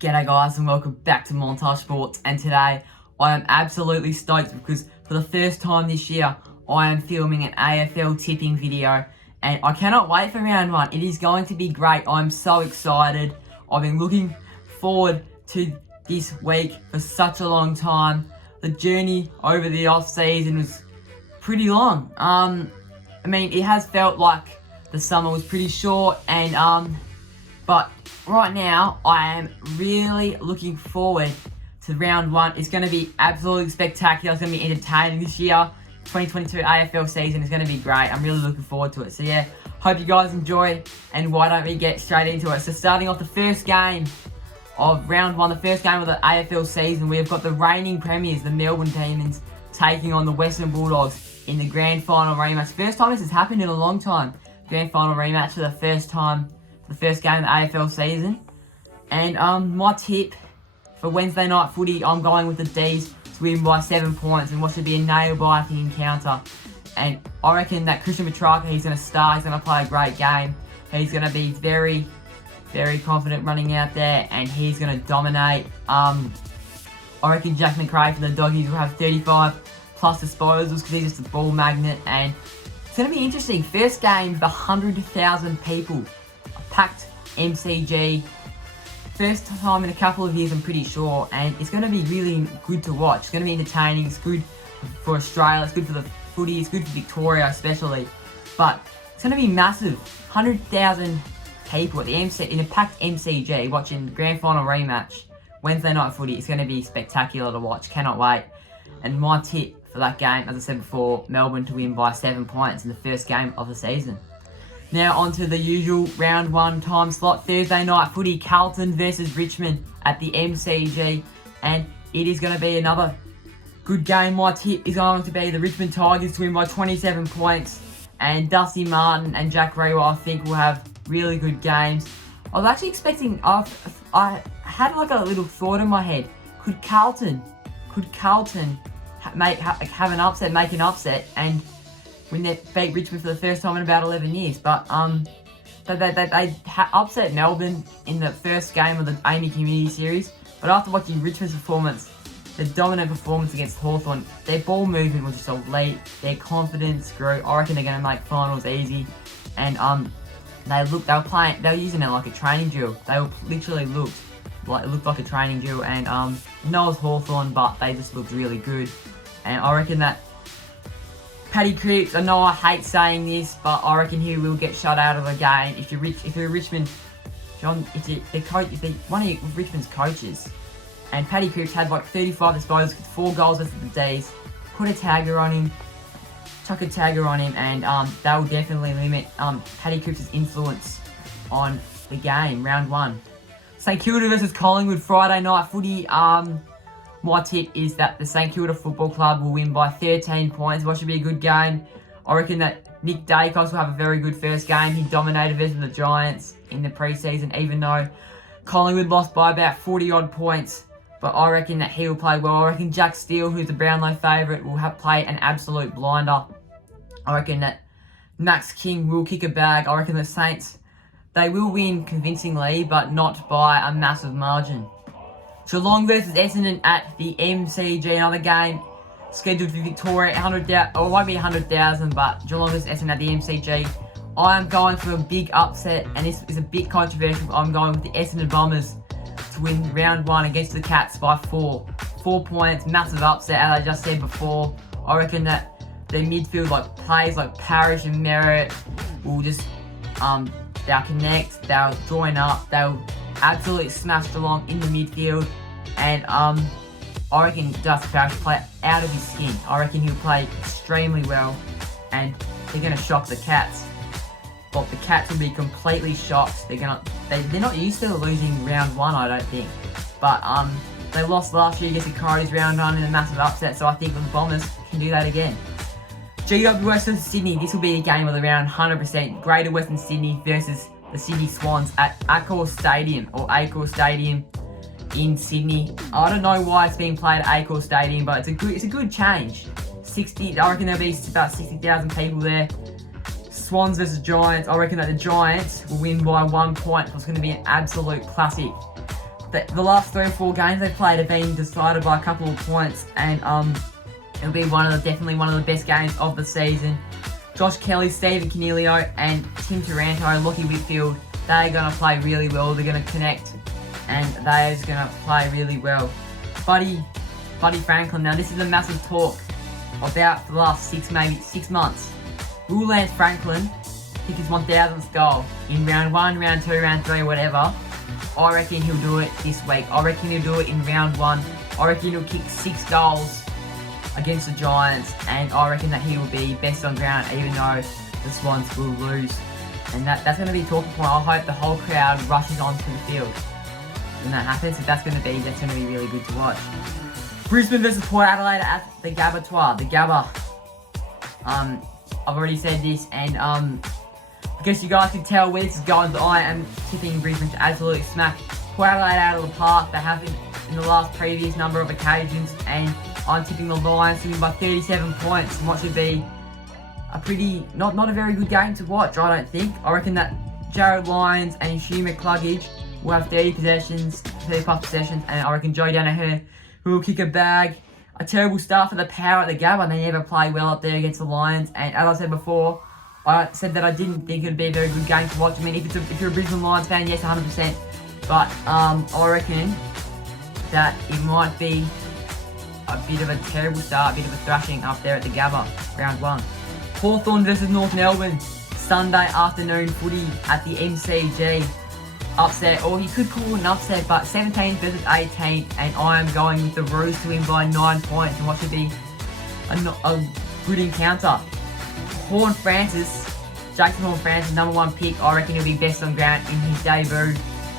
G'day guys and welcome back to Montage Sports, and today I am absolutely stoked because for the first time this year I am filming an AFL tipping video and I cannot wait for round one. It is going to be great. I'm so excited. I've been looking forward to this week for such a long time. The journey over the off season was pretty long. I mean, it has felt like the summer was pretty short, and but right now I am really looking forward to round one. It's going to be absolutely spectacular. It's going to be entertaining this year. 2022 AFL season is going to be great. I'm really looking forward to it. So yeah, hope you guys enjoy, and why don't we get straight into it. So starting off the first game of round one, the first game of the AFL season, we have got the reigning premiers, the Melbourne Demons, taking on the Western Bulldogs in the grand final rematch. First time this has happened in a long time. Grand final rematch for the first time, the first game of the AFL season. And my tip for Wednesday night footy, I'm going with the D's to win by 7 points and what should be a nail-biting encounter. And I reckon that Christian Petrarca, he's going to start, he's going to play a great game. He's going to be very, very confident running out there, and he's going to dominate. I reckon Jack McRae for the Doggies will have 35 plus disposals because he's just a ball magnet, and it's going to be interesting. First game with 100,000 people, a packed MCG. First time in a couple of years, I'm pretty sure, and it's going to be really good to watch. It's going to be entertaining. It's good for Australia. It's good for the footy. It's good for Victoria especially. But it's going to be massive. 100,000 people at the in a packed MCG watching the grand final rematch. Wednesday night footy. It's going to be spectacular to watch. Cannot wait. And my tip for that game, as I said before, Melbourne to win by 7 points in the first game of the season. Now on to the usual round one time slot. Thursday night footy, Carlton versus Richmond at the MCG. And it is going to be another good game. My tip is going to be the Richmond Tigers to win by 27 points. And Dusty Martin and Jack Rewa, I think, will have really good games. I was actually expecting, I had like a little thought in my head. Could Carlton have an upset, make an upset, and win they beat Richmond for the first time in about 11 years? But they upset Melbourne in the first game of the Amy Community Series. But after watching Richmond's performance, the dominant performance against Hawthorn, their ball movement was just elite. Their confidence grew. I reckon they're going to make finals easy. And they were using it like a training drill. They literally looked like a training drill, and no, it was Hawthorn, but they just looked really good. And I reckon that Paddy Cripps, I know I hate saying this, but I reckon he will get shut out of the game. If you're Richmond, if they're one of Richmond's coaches, and Paddy Cripps had like 35 disposals, 4 goals versus the D's, put a tagger on him, chuck a tagger on him, and that will definitely limit Paddy Cripps' influence on the game, round one. St Kilda versus Collingwood, Friday night footy. My tip is that the St Kilda Football Club will win by 13 points. What should be a good game. I reckon that Nick Dacos will have a very good first game. He dominated versus the Giants in the preseason, even though Collingwood lost by about 40 odd points. But I reckon that he will play well. I reckon Jack Steele, who's the Brownlow favourite, will play an absolute blinder. I reckon that Max King will kick a bag. I reckon the Saints, they will win convincingly, but not by a massive margin. Geelong versus Essendon at the MCG, another game scheduled for Victoria. It won't be 100,000, but Geelong versus Essendon at the MCG. I am going for a big upset, and this is a bit controversial. I'm going with the Essendon Bombers to win round one against the Cats by 4. 4 points, massive upset, as I just said before. I reckon that their midfield, like players like Parrish and Merritt, will just they'll connect, they'll join up, they'll absolutely smash Geelong in the midfield. And I reckon Dusty Parrish will play out of his skin. I reckon he'll play extremely well, and they're going to shock the Cats. But the Cats will be completely shocked. They're not used to losing round one, I don't think. But they lost last year against the Coyotes round one in a massive upset, so I think the Bombers can do that again. GWS versus Sydney. This will be a game of around 100%. Greater Western Sydney versus the Sydney Swans at Accor Stadium in Sydney. I don't know why it's being played at Accor Stadium, but it's a good change. I reckon there'll be about 60,000 people there. Swans versus Giants. I reckon that the Giants will win by 1 point. It's going to be an absolute classic. the last 3 or 4 games they've played have been decided by a couple of points, and it'll be definitely one of the best games of the season. Josh Kelly, Stephen Canelio, and Tim Taranto, Lockie Whitfield, they're going to play really well. They're going to connect, and they're just going to play really well. Buddy Franklin, now this is a massive talk about the last 6 months. Will Lance Franklin kick his 1,000th goal in round 1, round 2, round 3, whatever? I reckon he'll do it this week. I reckon he'll do it in round 1. I reckon he'll kick 6 goals against the Giants, and I reckon that he will be best on ground even though the Swans will lose. And that's going to be a talking point. I hope the whole crowd rushes onto the field when that happens. If that's going to be really good to watch. Brisbane versus Port Adelaide at the Gabatoir. The Gabba. I've already said this, and I guess you guys can tell where this is going, but I am tipping Brisbane to absolutely smack Port Adelaide out of the park. They have in the last previous number of occasions, and I'm tipping the Lions to win by 37 points, and what should be a pretty, not a very good game to watch, I don't think. I reckon that Jared Lyons and Hugh McCluggage will have 30 plus possessions, and I reckon Joe Danaher will kick a bag. A terrible start for the Power at the Gabba. They never play well up there against the Lions, and as I said before, I said that I didn't think it would be a very good game to watch. I mean, if you're a Brisbane Lions fan, yes, 100%. But I reckon that it might be a bit of a terrible start, a bit of a thrashing up there at the Gabba, round 1. Hawthorn versus North Melbourne, Sunday afternoon footy at the MCG. Upset, or you could call it an upset, but 17 versus 18, and I am going with the Roos to win by 9 points, and what should be a good encounter. Jason Horne-Francis, number 1 pick. I reckon he'll be best on ground in his debut,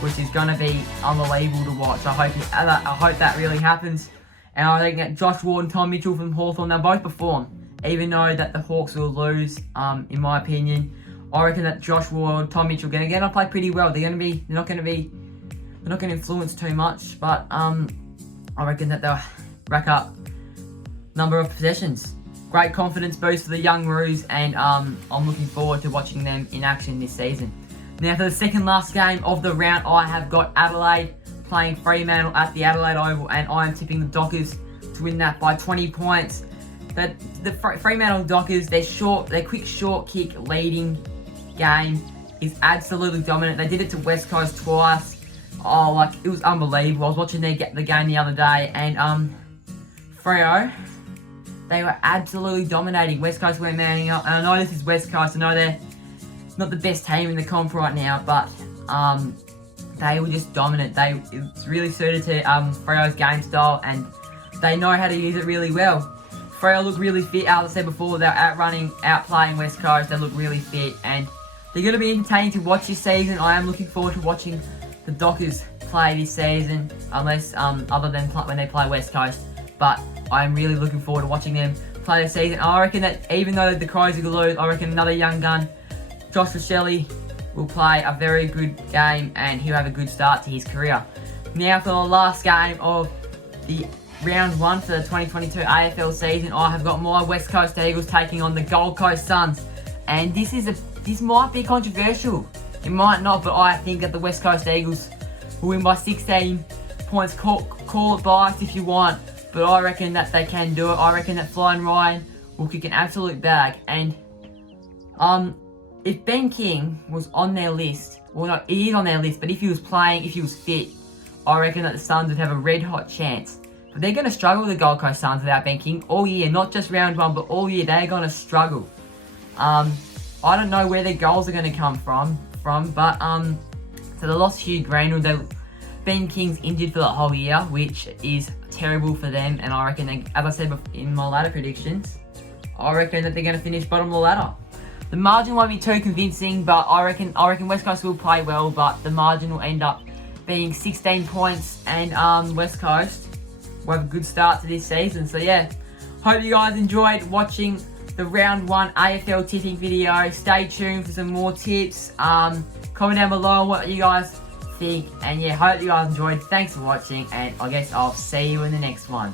which is going to be unbelievable to watch. I hope that really happens. And I think that Josh Ward and Tom Mitchell from Hawthorn, they'll both perform, even though that the Hawks will lose, in my opinion. I reckon that Josh Ward, Tom Mitchell, going to play pretty well. They're not going to influence too much, but I reckon that they'll rack up number of possessions. Great confidence boost for the young Roos, and I'm looking forward to watching them in action this season. Now for the second last game of the round, I have got Adelaide playing Fremantle at the Adelaide Oval, and I am tipping the Dockers to win that by 20 points. The Fremantle Dockers, their quick short kick leading game is absolutely dominant. They did it to West Coast twice. It was unbelievable. I was watching the game the other day, and Freo, they were absolutely dominating. West Coast were manning up, and I know this is West Coast. I know they're not the best team in the comp right now, but they were just dominant. It's really suited to Freo's game style, and they know how to use it really well. Freo look really fit. As I said before, they're outplaying West Coast. They look really fit, and they're going to be entertaining to watch this season. I am looking forward to watching the Dockers play this season, unless other than when they play West Coast. But I'm really looking forward to watching them play this season. I reckon that even though the Crows will lose, I reckon another young gun, Josh Shelley, will play a very good game, and he'll have a good start to his career. Now for the last game of the round 1 for the 2022 AFL season, I have got my West Coast Eagles taking on the Gold Coast Suns, and this might be controversial. It might not, but I think that the West Coast Eagles will win by 16 points. Call it biased if you want, but I reckon that they can do it. I reckon that Flying Ryan will kick an absolute bag, and if Ben King was on their list, well, no, he is on their list, but if he was playing, if he was fit, I reckon that the Suns would have a red hot chance. But they're going to struggle with the Gold Coast Suns without Ben King all year, not just round 1, but all year they're going to struggle. I don't know where their goals are going to come from, but so they lost Hugh Greenwood. Ben King's injured for the whole year, which is terrible for them, and I reckon, as I said in my ladder predictions, I reckon that they're going to finish bottom of the ladder. The margin won't be too convincing, but I reckon West Coast will play well, but the margin will end up being 16 points, and West Coast will have a good start to this season. So yeah, hope you guys enjoyed watching the round 1 AFL tipping video. Stay tuned for some more tips. Comment down below what you guys think, and yeah, hope you guys enjoyed. Thanks for watching, and I guess I'll see you in the next one.